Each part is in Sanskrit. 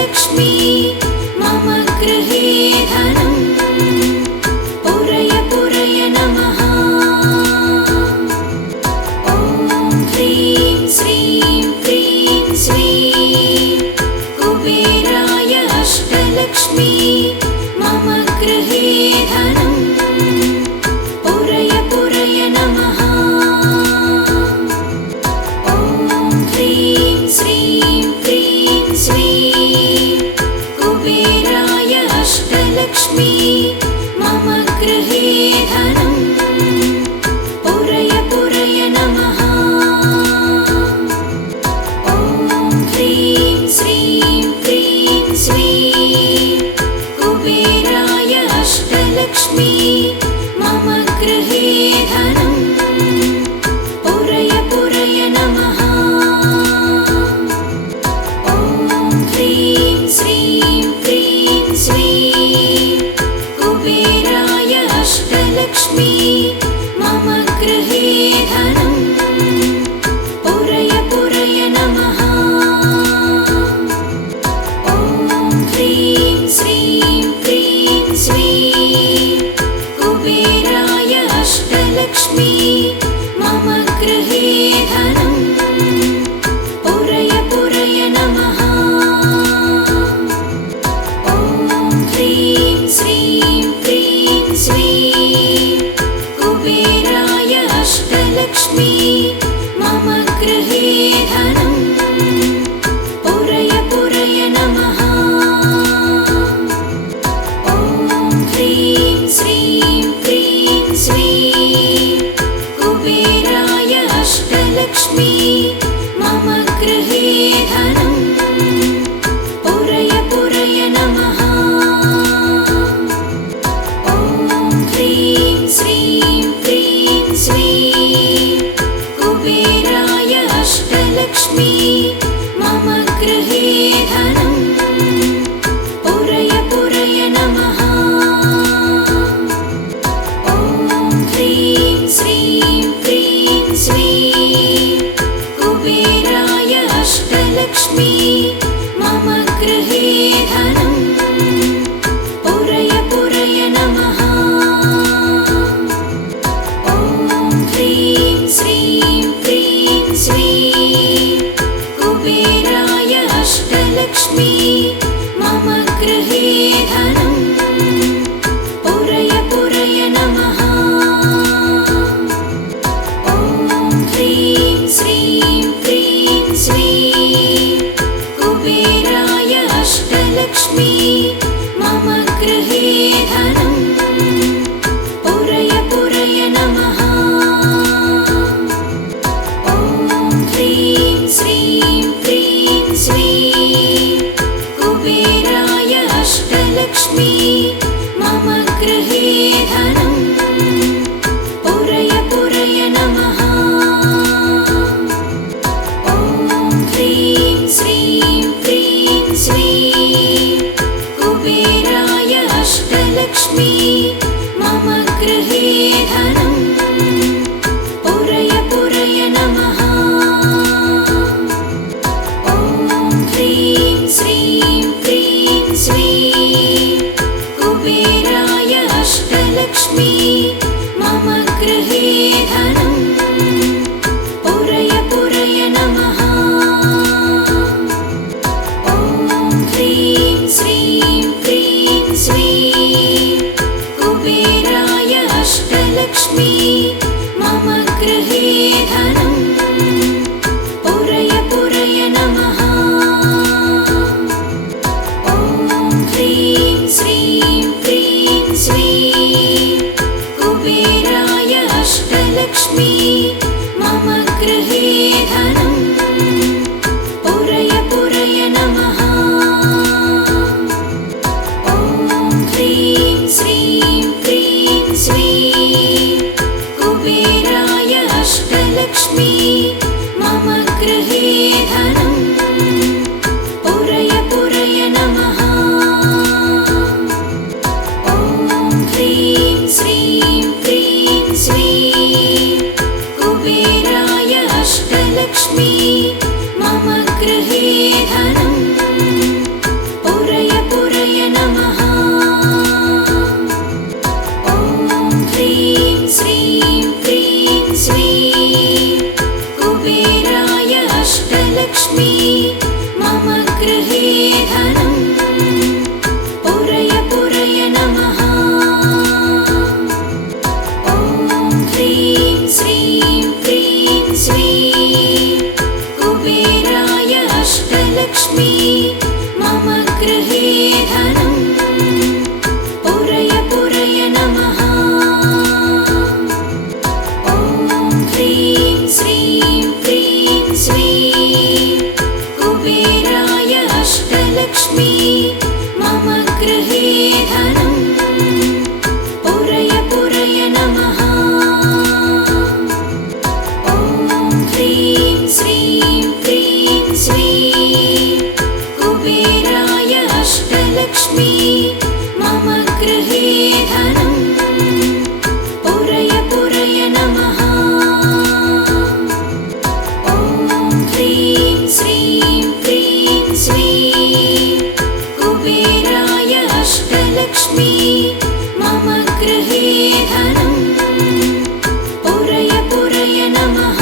अष्टलक्ष्मी मम गृहे धनं पुरय पुरय नमः। ॐ ह्रीं श्रीं क्रीं श्रीं कुबेराय अष्टलक्ष्मी मम गृहे धनं पुरय पुरय नमः। ॐ ह्रीं श्रीं क्रीं श्रीं कुबेराय अष्टलक्ष्मी मम गृहे धनं पुरय पुरय नमः। ॐ ह्रीं श्रीं क्रीं श्रीं कुबेराय अष्टलक्ष्मी मम गृहे धनं पुरय पुरय नमः। ॐ ह्रीं श्रीं क्रीं श्रीं कुबेराय अष्टलक्ष्मी मम गृहे धनं पुरय पुरय नमः। ॐ ह्रीं श्रीं क्रीं श्रीं कुबेराय अष्टलक्ष्मी मम गृहे धनं पुरय पुरय नमः। ॐ ह्रीं श्रीं क्रीं श्रीं कुबेराय अष्टलक्ष्मी मम गृहे धनं पुरय पुरय नमः। ॐ ह्रीं श्रीं क्रीं श्रीं कुबेराय अष्टलक्ष्मी मम गृहे धनं पुरय पुरय नमः। ॐ ह्रीं श्रीं क्रीं श्रीं कुबेराय अष्टलक्ष्मी मम गृहे धनं पुरय पुरय नमः। ॐ ह्रीं श्रीं क्रीं श्रीं कुबेराय अष्टलक्ष्मी मम गृहे धनं पुरय पुरय नमः। ॐ ह्रीं श्रीं क्रीं श्रीं कुबेराय अष्टलक्ष्मी मम गृहे धनं पुरय पुरय नमः। ॐ ह्रीं श्रीं क्रीं श्रीं कुबेराय अष्टलक्ष्मी मम गृहे धनं पुरय पुरय नमः। ॐ ह्रीं श्रीं क्रीं श्रीं कुबेराय अष्टलक्ष्मी मम गृहे धनं पुरय पुरय नमः। ॐ ह्रीं श्रीं क्रीं श्रीं कुबेराय अष्टलक्ष्मी मम गृहे धनं पुरय पुरय नमः। ॐ ह्रीं श्रीं क्रीं श्रीं कुबेराय अष्टलक्ष्मी मम गृहे धनं पुरय पुरय नमः। ॐ ह्रीं श्रीं क्रीं श्रीं अष्टलक्ष्मी मम गृहे धनं पुरय पुरय नमः। ॐ ह्रीं श्रीं क्रीं श्रीं कुबेराय अष्टलक्ष्मी मम गृहे धनं पुरय पुरय नमः। ॐ ह्रीं श्रीं क्रीं श्रीं कुबेराय अष्टलक्ष्मी मम गृहे धनं पुरय पुरय नमः।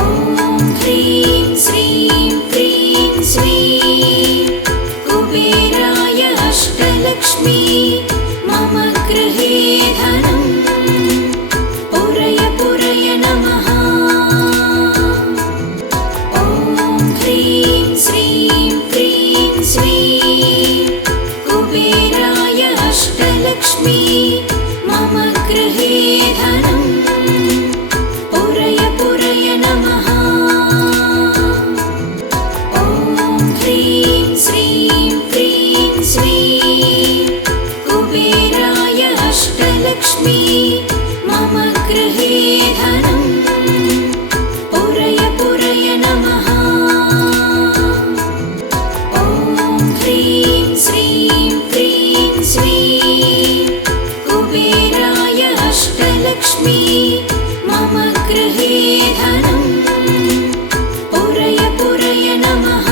ॐ ह्रीं श्रीं क्रीं श्रीं कुबेराय अष्टलक्ष्मी मम गृहे धनं पुरय पुरय नमः। ॐ ह्रीं श्रीं क्रीं श्रीं कुबेराय अष्टलक्ष्मी मम गृहे धनं पुरय पुरय नमः। ॐ ह्रीं श्रीं क्रीं श्रीं कुबेराय अष्टलक्ष्मी मम गृहे धनं पुरय पुरय नमः। ॐ ह्रीं श्रीं क्रीं श्रीं कुबेराय अष्टलक्ष्मी मम गृहे धनं पुरय पुरय नमः।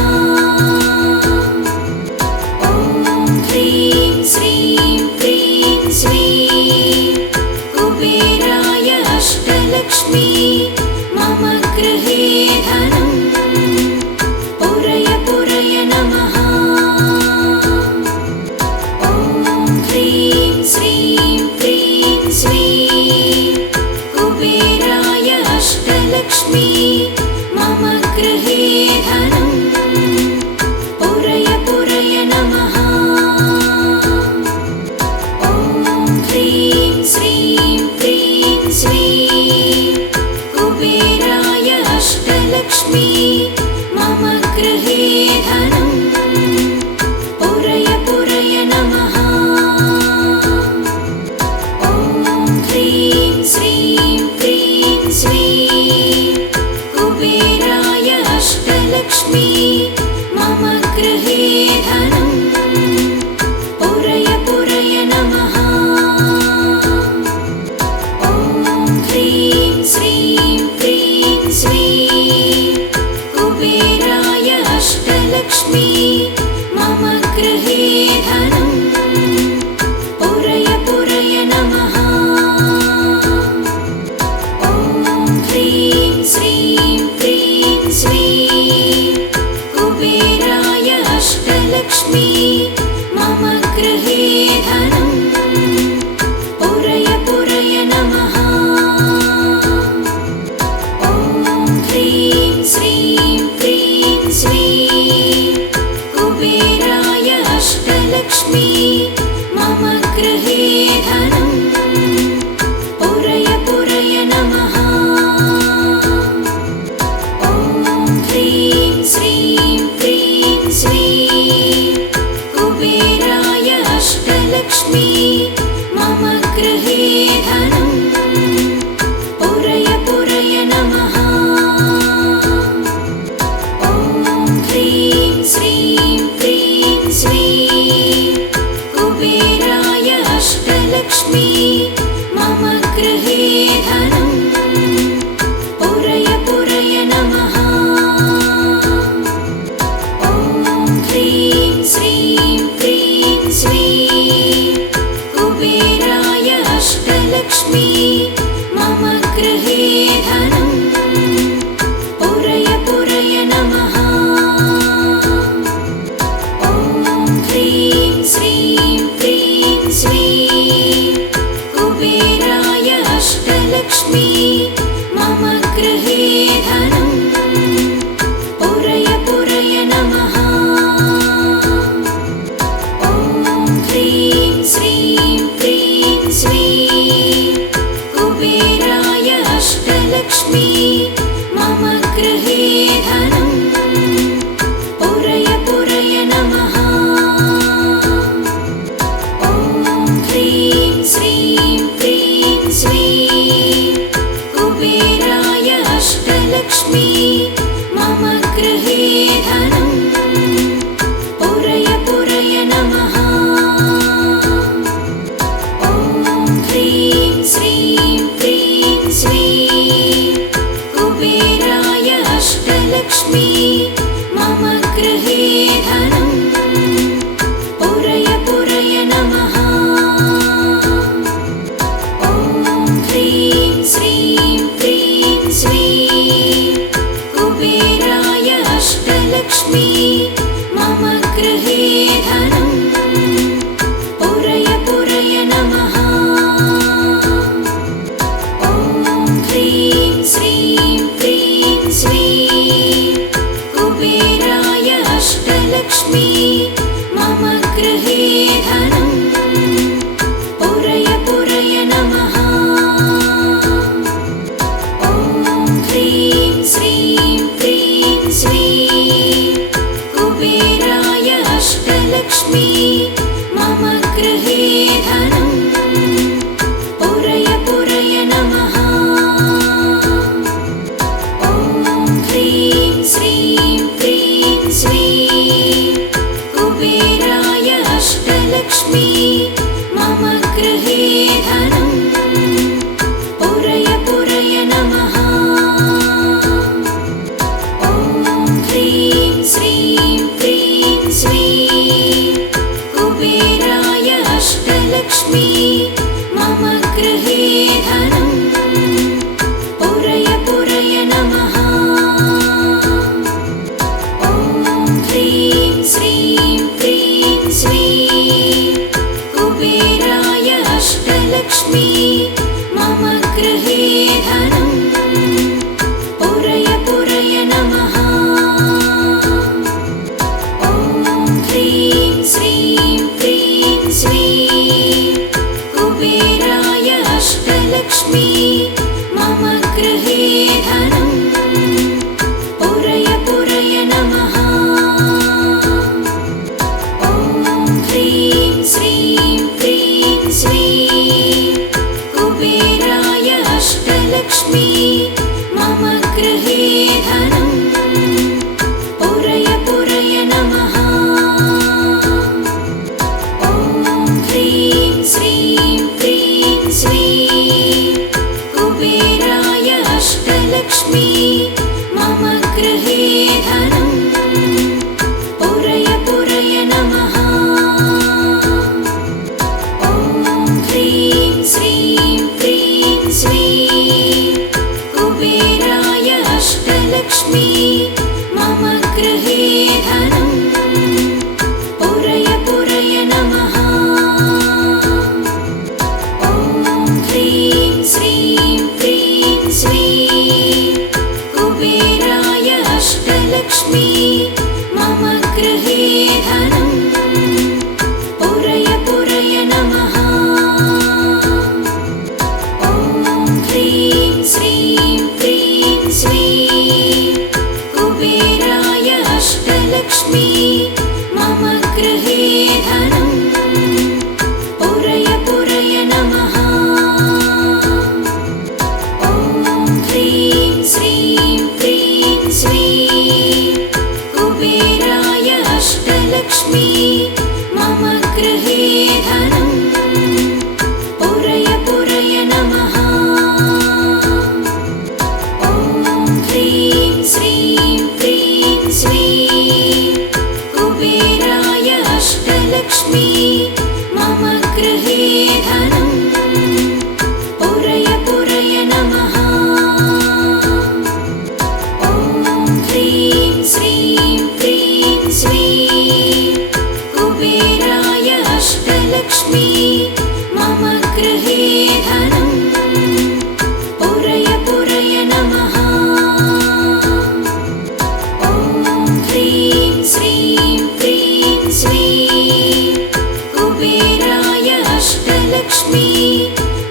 ॐ ह्रीं श्रीं क्रीं श्रीं कुबेराय अष्टलक्ष्मी मम गृहे धनं पुरय पुरय नमः। ॐ ह्रीं श्रीं क्रीं श्रीं कुबेराय अष्टलक्ष्मी मम गृहे धनं पुरय पुरय नमः। ॐ ह्रीं श्रीं क्रीं श्रीं कुबेराय अष्टलक्ष्मी मम गृहे धनं पुरय पुरय नमः। ॐ ह्रीं श्रीं क्रीं श्रीं कुबेराय अष्टलक्ष्मी मम गृहे धनं पुरय पुरय नमः। ॐ ह्रीं श्रीं क्रीं श्रीं कुबेराय अष्टलक्ष्मी मम गृहे धनं पुरय पुरय नमः। ॐ ह्रीं श्रीं क्रीं श्रीं कुबेराय अष्टलक्ष्मी मम गृहे धनं पुरय पुरय नमः। ॐ ह्रीं श्रीं क्रीं श्रीं कुबेराय अष्टलक्ष्मी मम गृहे धनं पुरय पुरय नमः। ॐ ह्रीं श्रीं क्रीं श्रीं कुबेराय अष्टलक्ष्मी मम गृहे धनं पुरय पुरय नमः ॐ ह्रीं श्रीं क्रीं श्रीं कुबेराय अष्टलक्ष्मी मम गृहे धनं पुरय पुरय नमः ॐ ह्रीं श्रीं क्रीं श्रीं कुबेराय अष्टलक्ष्मी मम गृहे धनं पुरय पुरय नमः ॐ ह्रीं श्रीं क्रीं श्रीं कुबेराय अष्टलक्ष्मी मम गृहे धनं पुरय पुरय नमः ॐ ह्रीं श्रीं क्रीं श्रीं कुबेराय अष्टलक्ष्मी मम गृहे धनं पुरय पुरय नमः ॐ ह्रीं श्रीं क्रीं श्रीं कुबेराय अष्टलक्ष्मी मम गृहे धनं पुरय पुरय नमः ॐ ह्रीं श्रीं क्रीं श्रीं कुबेराय अष्टलक्ष्मी मम गृहे धनं पुरय पुरय नमः ॐ ह्रीं श्रीं क्रीं श्रीं कुबेराय अष्टलक्ष्मी मम गृहे धनं पुरय पुरय नमः ॐ ह्रीं श्रीं क्रीं श्रीं कुबेराय अष्टलक्ष्मी मम गृहे धनं पुरय पुरय नमः ॐ ह्रीं श्रीं क्रीं श्रीं कुबेराय अष्टलक्ष्मी मम गृहे धनं पुरय पुरय नमः ॐ ह्रीं श्रीं क्रीं श्रीं कुबेराय अष्टलक्ष्मी मम गृहे धनं पुरय पुरय नमः ॐ ह्रीं श्रीं क्रीं श्रीं कुबेराय अष्टलक्ष्मी मम गृहे धनं पुरय पुरय नमः ॐ ह्रीं श्रीं क्रीं श्रीं कुबेराय अष्टलक्ष्मी मम गृहे धनं पुरय पुरय नमः ॐ ह्रीं श्रीं क्रीं श्रीं कुबेराय अष्टलक्ष्मी मम गृहे धनं पुरय पुरय नमः ॐ ह्रीं श्रीं क्रीं श्रीं कुबेराय अष्टलक्ष्मी मम गृहे धनं पुरय पुरय नमः ॐ ह्रीं श्रीं क्रीं श्रीं कुबेराय अष्टलक्ष्मी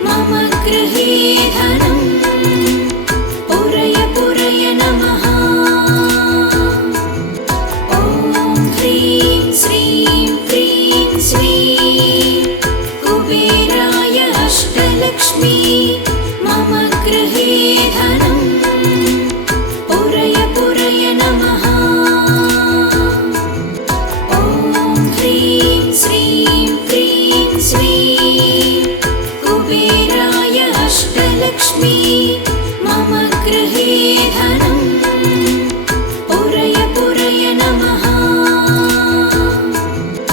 मम गृहे धनं पुरय पुरय नमः ॐ ह्रीं श्रीं क्रीं श्रीं कुबेराय अष्टलक्ष्मी मम गृहे धनं पुरय पुरय नमः ॐ ह्रीं श्रीं क्रीं श्रीं कुबेराय अष्टलक्ष्मी मम गृहे धनं पुरय पुरय नमः ॐ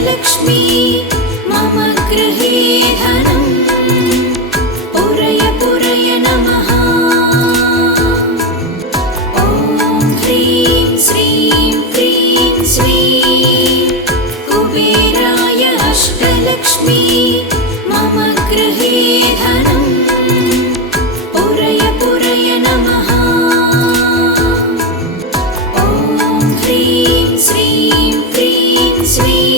अष्टलक्ष्मी मम गृहे धनं पुरय पुरय नमः। ॐ ह्रीं श्रीं क्रीं श्रीं कुबेराय अष्टलक्ष्मी मम गृहे धनं पुरय पुरय नमः। ॐ ह्रीं श्रीं क्रीं श्रीं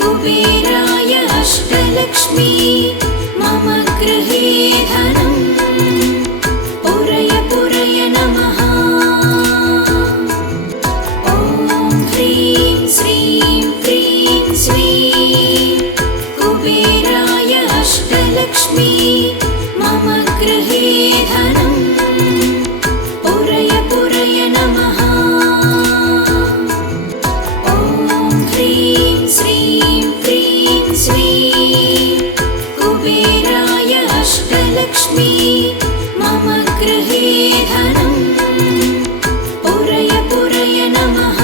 कुबेराय अष्टलक्ष्मी मम गृहे धनं पुरय पुरय नमः। ॐ ह्रीं श्रीं क्रीं श्रीं कुबेराय अष्टलक्ष्मी मम गृहे धनं पुरय पुरय नमः। ॐ ह्रीं श्रीं क्रीं श्रीं कुबेराय अष्टलक्ष्मी मम गृहे धनं पुरय पुरय नमः।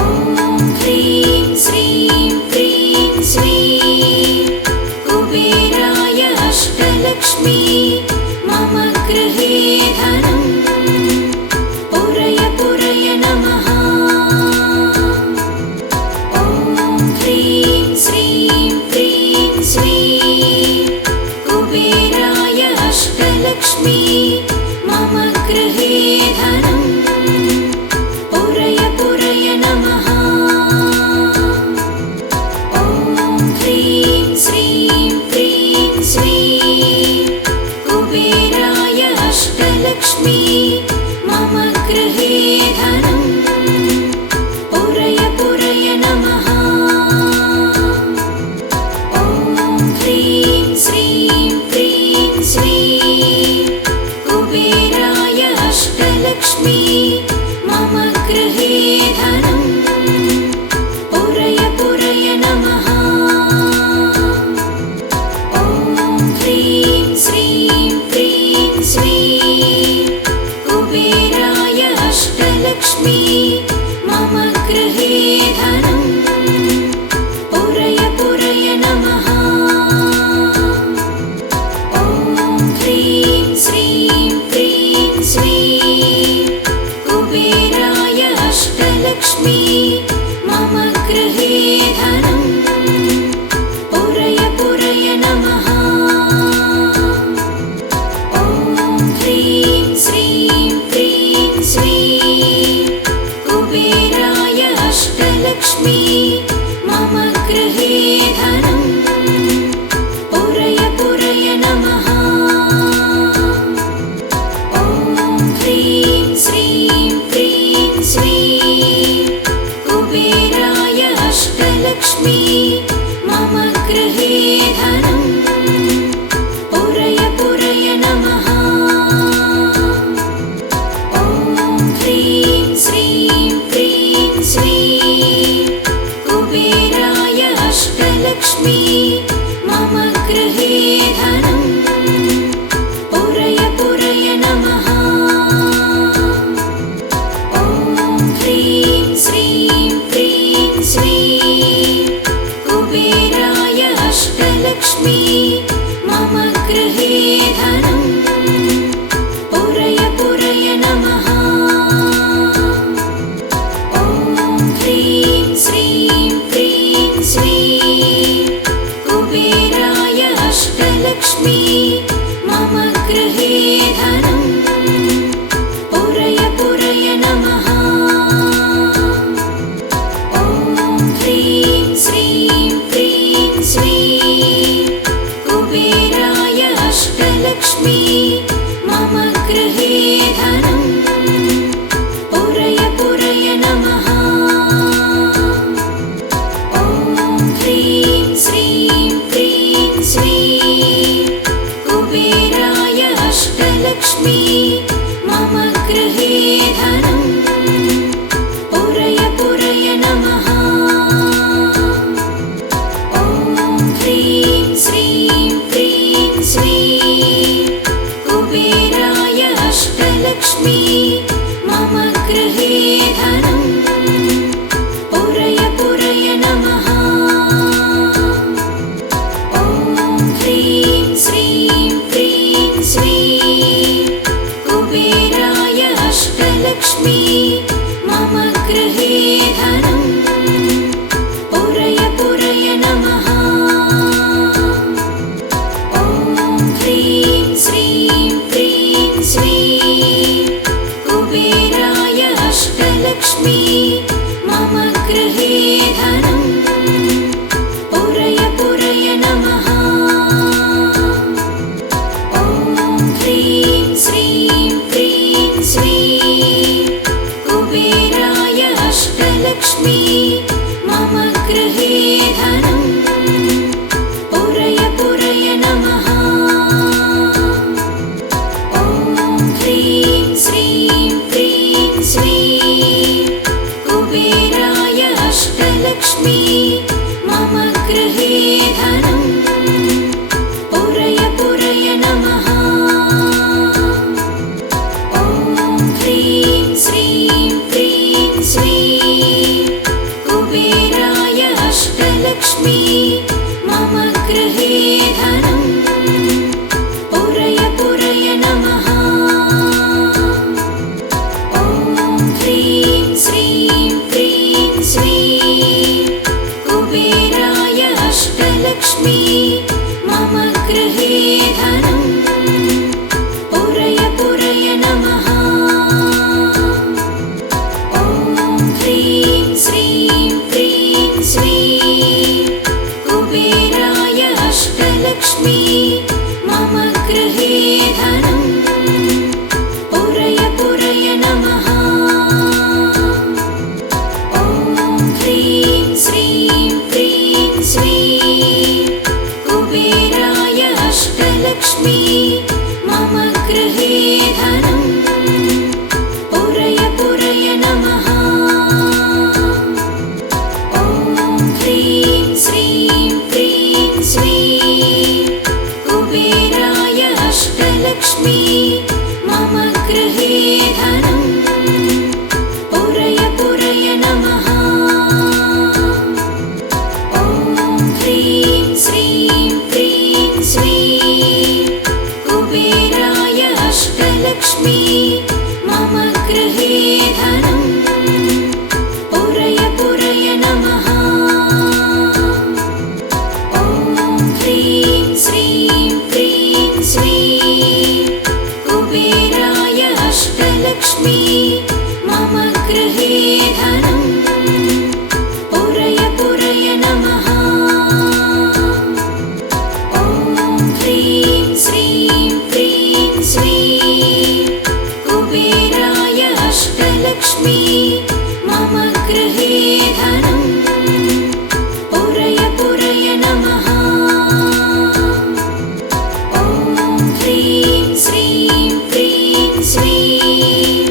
ॐ ह्रीं श्रीं क्रीं श्रीं कुबेराय अष्टलक्ष्मी मम गृहे धनं पुरय पुरय नमः। ॐ ह्रीं श्रीं क्रीं श्रीं कुबेराय अष्टलक्ष्मी मम गृहे धनं पुरय पुरय नमः। ॐ ह्रीं श्रीं क्रीं श्रीं कुबेराय अष्टलक्ष्मी मम गृहे धनं पुरय पुरय नमः। ॐ ह्रीं श्रीं क्रीं श्रीं कुबेराय अष्टलक्ष्मी मम गृहे धनं पुरय पुरय नमः। ॐ ह्रीं श्रीं क्रीं श्रीं कुबेराय अष्टलक्ष्मी मम गृहे धनं पुरय पुरय नमः। ॐ ह्रीं श्रीं क्रीं श्रीं कुबेराय अष्टलक्ष्मी मम गृहे धनं पुरय पुरय नमः। ॐ ह्रीं श्रीं क्रीं श्रीं कुबेराय अष्टलक्ष्मी मम गृहे धनं पुरय पुरय नमः। ॐ ह्रीं श्रीं क्रीं श्रीं कुबेराय अष्टलक्ष्मी मम गृहे धनं पुरय पुरय नमः। ॐ ह्रीं श्रीं क्रीं श्रीं कुबेराय अष्टलक्ष्मी मम गृहे धनं पुरय पुरय नमः। ॐ ह्रीं श्रीं क्रीं श्रीं कुबेराय अष्टलक्ष्मी मम गृहे धनं पुरय पुरय नमः। ॐ ह्रीं श्रीं क्रीं श्रीं अष्टलक्ष्मी मम गृहे धनं पुरय पुरय नमः। ॐ ह्रीं श्रीं क्रीं श्रीं कुबेराय अष्टलक्ष्मी मम गृहे धनं पुरय पुरय नमः। ॐ ह्रीं श्रीं क्रीं श्रीं कुबेराय अष्टलक्ष्मी मम गृहे धनं पुरय पुरय नमः। ॐ ह्रीं श्रीं क्रीं श्रीं कुबेराय अष्टलक्ष्मी मम गृहे धनं पुरय पुरय नमः। ॐ ह्रीं श्रीं क्रीं श्रीं कुबेराय अष्टलक्ष्मी मम गृहे धनं पुरय पुरय नमः। ॐ ह्रीं श्रीं क्रीं श्रीं कुबेराय अष्टलक्ष्मी मम गृहे धनं पुरय पुरय नमः। ॐ ह्रीं श्रीं क्रीं श्रीं कुबेराय अष्टलक्ष्मी मम गृहे धनं पुरय पुरय नमः। ॐ ह्रीं श्रीं क्रीं श्रीं कुबेराय अष्टलक्ष्मी मम गृहे धनं पुरय पुरय नमः। ॐ ह्रीं श्रीं क्रीं श्रीं कुबेराय अष्टलक्ष्मी मम गृहे धनं पुरय पुरय नमः। ॐ ह्रीं श्रीं क्रीं श्रीं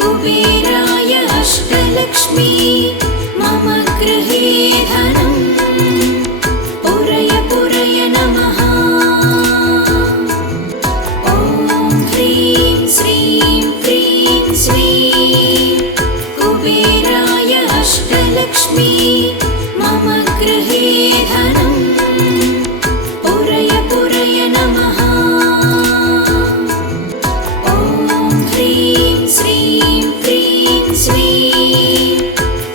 कुबेराय अष्टलक्ष्मी मम गृहे धनं पुरय पुरय नमः। ॐ ह्रीं श्रीं क्रीं श्रीं कुबेराय अष्टलक्ष्मी मम गृहे धनं पुरय पुरय नमः। ॐ ह्रीं श्रीं क्रीं श्रीं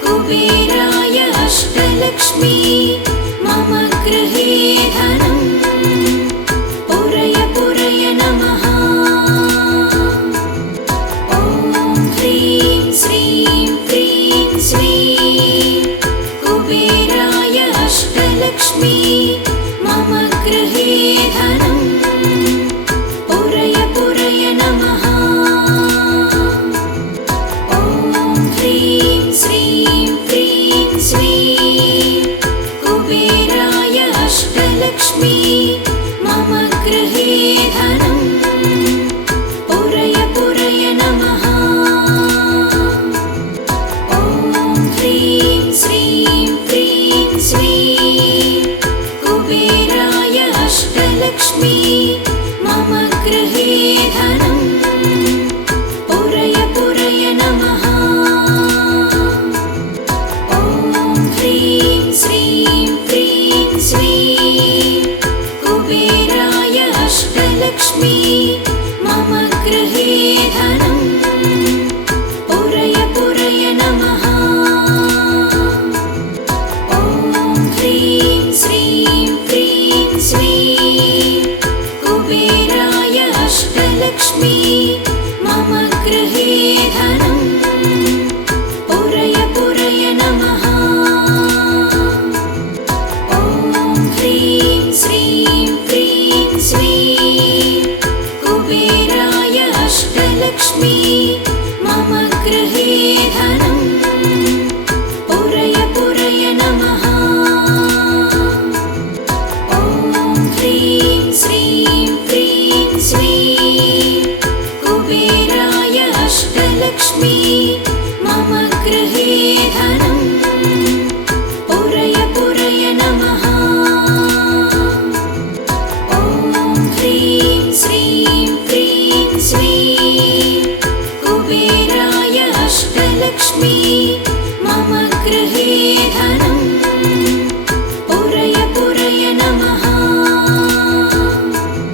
कुबेराय अष्टलक्ष्मी मम गृहे धनं पुरय पुरय नमः। ॐ ह्रीं श्रीं क्रीं श्रीं कुबेराय अष्टलक्ष्मी मम गृहे धनं पुरय पुरय नमः। ॐ ह्रीं श्रीं क्रीं श्रीं कुबेराय अष्टलक्ष्मी मम गृहे धनं पुरय पुरय नमः। ॐ ह्रीं श्रीं क्रीं श्रीं कुबेराय अष्टलक्ष्मी मम गृहे धनं पुरय पुरय नमः। ॐ ह्रीं श्रीं क्रीं श्रीं कुबेराय अष्टलक्ष्मी मम गृहे धनं पुरय पुरय नमः। ॐ ह्रीं श्रीं क्रीं श्रीं कुबेराय अष्टलक्ष्मी मम गृहे धनं पुरय पुरय नमः। ॐ ह्रीं श्रीं क्रीं श्रीं कुबेराय अष्टलक्ष्मी मम गृहे धनं पुरय पुरय नमः। ॐ ह्रीं श्रीं क्रीं श्रीं कुबेराय अष्टलक्ष्मी मम गृहे धनं लक्ष्मी मम गृहे धन